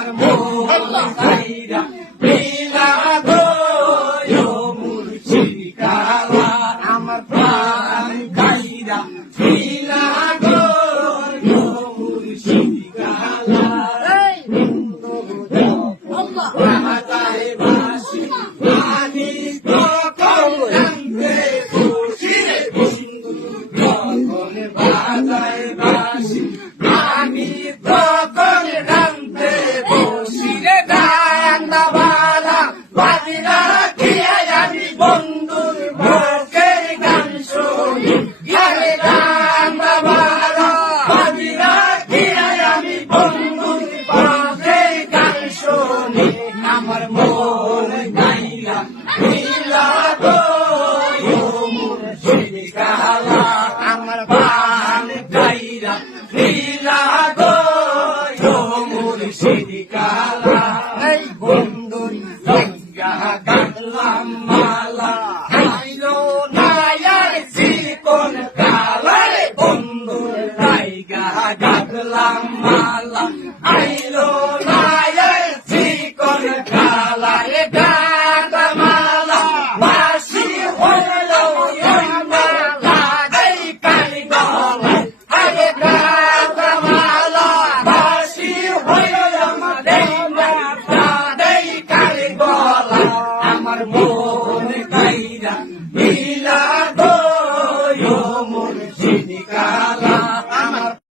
আমার মন গাইরা লীলা গো মুর্শিদ কালা আমার প্রাণ গাইরা লীলা গো মুর্শিদ কালা বাজায় বাঁশি আমি তখন জানতে খুশি রে বন্ধু যখন বাজায় বাঁশি আমি তখন জানতে বসি রে ডান্ডা বালা বাজিরা খেয়ে আমি বন্ধুর বুকে গান শুনি আরে ডান্ডা বালা বাজিরা খেয়ে আমি বন্ধুর বুকে গান শুনি আমার মন গাইলা লীলা গো মুর্শিদ কালা আমার প্রাণ গাইলা লীলা গো মুর্শিদ কালা এই বন্ধুর লজ্জা গাঁথলাম মালা আইলো না আর জীবন কালা রে বন্ধুর লাইগা গাঁথলাম মালা আইলো না আর জীবন কালা রে গাঁথা মালা বাসি হইলো মালা এই কালি গলায় আরে গাঁথা মালা বাসি হইলো আমাদের কালি গলা আমার